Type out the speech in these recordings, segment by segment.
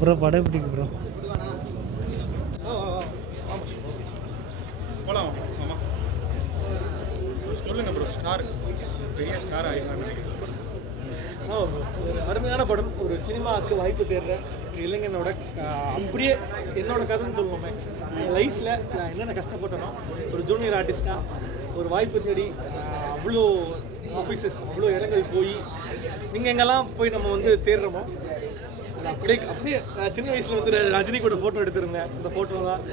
Bro படம் பிடிக்கும் bro. போகலாம் ஆமாம் சொல்லுங்கள் ப்ரோ. ஸ்டார் பெரிய ஸ்டார் ஆகிருக்காங்க. ஒரு அருமையான படம். ஒரு சினிமாவுக்கு வாய்ப்பு தேடுற ஒரு இளைஞனோட அப்படியே என்னோட கதைன்னு சொல்லணுமே. லைஃப்பில் நான் என்னென்ன கஷ்டப்பட்டனோ ஒரு ஜூனியர் ஆர்டிஸ்ட்டாக ஒரு வாய்ப்பு தேடி அவ்வளோ ஆஃபீஸஸ் அவ்வளோ இடங்கள் போய் நீங்கள் எங்கெல்லாம் போய் நம்ம வந்து தேடுறோமோ அப்படியே அப்படியே சின்ன வயசில் வந்து ரஜினி கூட ஃபோட்டோ எடுத்திருந்தேன். அந்த ஃபோட்டோலாம்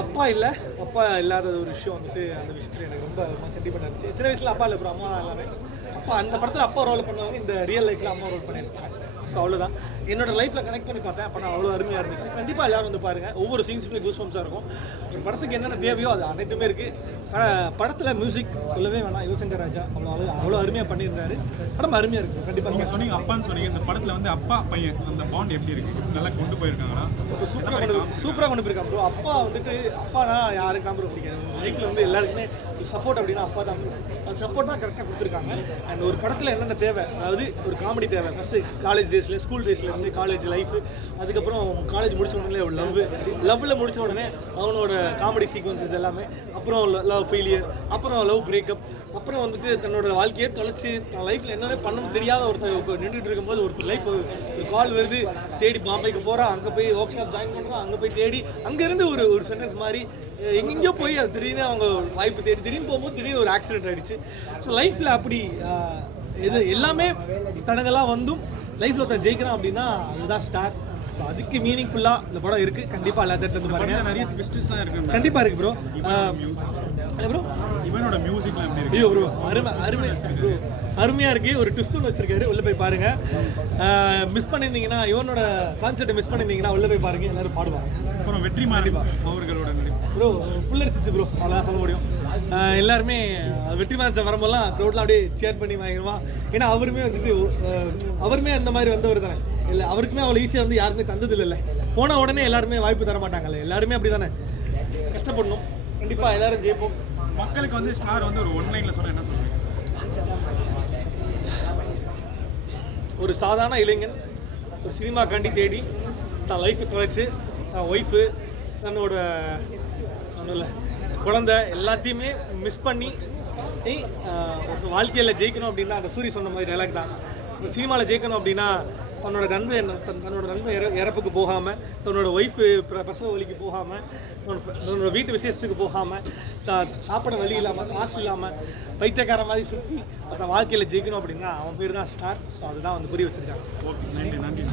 அப்பா இல்லாத ஒரு விஷயம் வந்துட்டு அந்த விஷயத்தில் எனக்கு ரொம்ப சென்டிமெண்ட் இருந்துச்சு. சின்ன வயசில் அப்பா இல்லை அப்புறம் அம்மா எல்லாமே. அப்பா அந்த படத்தில் அப்பா ரோல் பண்ணவங்க இந்த ரியல் லைஃப்பில் அம்மா ரோல் பண்ணியிருக்காங்க. ஸோ அவ்வளோதான் என்னோட லைஃப்பில் கனெக்ட் பண்ணி பார்த்தேன். அப்போ நான் அவ்வளோ அருமையாக இருந்துச்சு. கண்டிப்பாக எல்லோரும் வந்து பாருங்கள். ஒவ்வொரு சீன்ஸுமே கூஸ்பம்ஸாக இருக்கும். ஒரு படத்துக்கு என்னென்ன தேவையோ அது அனைத்துமே இருக்குது. படத்தில் மியூசிக் சொல்லவே வேணாம். யுவசங்கர் ராஜா அவ்வளோ அருமையாக பண்ணியிருந்தாரு. படம் அருமையாக இருக்குது. கண்டிப்பாக நீங்கள் சொன்னீங்க அப்பான்னு சொன்னீங்க. இந்த படத்தில் வந்து அப்பா பையன் அந்த பாண்ட் எப்படி இருக்குது? நல்லா கொண்டு போயிருக்காங்களா? சூப்பராக கொண்டு போயிருக்காங்க ப்ரோ. அப்பா வந்துட்டு அப்பானா யாருக்கு தான் ப்ரோ பிடிக்காது. லைஃப்பில் வந்து எல்லாருக்குமே சப்போர்ட் அப்படின்னா அப்பா தான். அந்த சப்போர்ட் தான் கரெக்டாக கொடுத்துருக்காங்க. அண்ட் ஒரு படத்தில் என்னென்ன தேவை, அதாவது ஒரு காமெடி தேவை. ஃபஸ்ட்டு காலேஜ் டேஸில் ஸ்கூல் டேஸில் இருந்து காலேஜ் லைஃபு, அதுக்கப்புறம் காலேஜ் முடிச்ச உடனே லவ்வில் முடிச்ச உடனே அவனோட காமெடி சீக்வன்சஸ் எல்லாமே, அப்புறம் லவ் ஃபெயிலியர், அப்புறம் லவ் பிரேக்கப், அப்புறம் வந்துட்டு தன்னோட வாழ்க்கையை தொலைச்சி தன் லைஃப்பில் என்னென்ன பண்ணணும் தெரியாத ஒருத்தர் நின்றுட்டு இருக்கும்போது ஒருத்தர் லைஃப் ஒரு கால் வருது, தேடி பாம்பேக்கு போகிறான், அங்கே போய் ஒர்க் ஷாப் ஜாயின் பண்ணுறான், அங்கே போய் தேடி அங்கேருந்து ஒரு சென்டென்ஸ் மாதிரி எங்கெங்கேயோ போய் அது திடீர்னு அவங்க வாய்ப்பு தேடி திடீர்னு போகும்போது திடீர்னு ஒரு ஆக்சிடென்ட் ஆகிடுச்சு. ஸோ லைஃப்பில் அப்படி இது எல்லாமே தடங்களாக வந்தும் லைஃப்பில் ஒருத்தர் ஜெயிக்கிறான் அப்படின்னா அதுதான் ஸ்டார். ஸோ அதுக்கு மீனிங்ஃபுல்லாக இந்த படம் இருக்குது. கண்டிப்பாக எல்லா தேட்டர்லேருந்து பாருங்கள். நிறைய ட்விஸ்ட்ஸ்லாம் இருக்குது. கண்டிப்பாக இருக்குது ப்ரோ. ப்ரோ இவனோட மியூசிக்லாம் எப்படி இருக்கு? ஐயோ ப்ரோ அருமையாக இருக்குது. ஒரு ட்விஸ்ட்டும் வச்சிருக்காரு. உள்ளே போய் பாருங்கள். மிஸ் பண்ணியிருந்தீங்கன்னா இவனோட கான்செப்டை மிஸ் பண்ணியிருந்தீங்கன்னா உள்ளே போய் பாருங்கள். எல்லோரும் பாடுவாங்க. அப்புறம் வெற்றிமாறன் அவர்களோட ப்ரோ புல்லடிச்சிச்சு ப்ரோ. அவ்வளோதான் சொல்ல முடியும். எல்லாருமே வெற்றிமாறன் சார் வரும்போதெல்லாம் க்ரௌட்லாம் அப்படியே சேர் பண்ணி வாங்கிடுவான். ஏன்னா அவருமே வந்துட்டு அவருமே அந்த மாதிரி வந்தவர் தானே. இல்லை அவருக்குமே அவ்வளோ ஈஸியாக வந்து யாருமே தந்தது இல்லை. போன உடனே எல்லாருமே வாய்ப்பு தர மாட்டாங்கல்ல. எல்லாருமே அப்படி தானே கஷ்டப்படணும். கண்டிப்பாக எல்லாரும் ஜெயிப்போம். மக்களுக்கு வந்து ஸ்டார் வந்து ஒரு ஒன்லைனில் சொல்ல என்ன சொல்லுவீங்க? ஒரு சாதாரண இளைஞன் ஒரு சினிமா காண்டி தேடி தான் லைஃப்பை தொலைச்சி தான் ஒய்ஃபு தன்னோட குழந்தை எல்லாத்தையுமே மிஸ் பண்ணி வாழ்க்கையில் ஜெயிக்கணும் அப்படின்னா அந்த சூரிய சொன்ன மாதிரி டைலாக் தான். சினிமாவில் ஜெயிக்கணும் அப்படின்னா தன்னோட நண்பன் இறப்புக்கு போகாமல், தன்னோட ஒய்ஃபு பிரசவ வலிக்கு போகாமல், தன்னோட வீட்டு விசேஷத்துக்கு போகாமல், சாப்பிட வழி இல்லாமல், காசு இல்லாமல், பைத்தியக்கார மாதிரி சுற்றி அந்த வாழ்க்கையில் ஜெயிக்கணும் அப்படின்னா அவன் பேர் தான் ஸ்டார். ஸோ அதுதான் வந்து புரிய வச்சுருக்காங்க. ஓகே, நன்றி.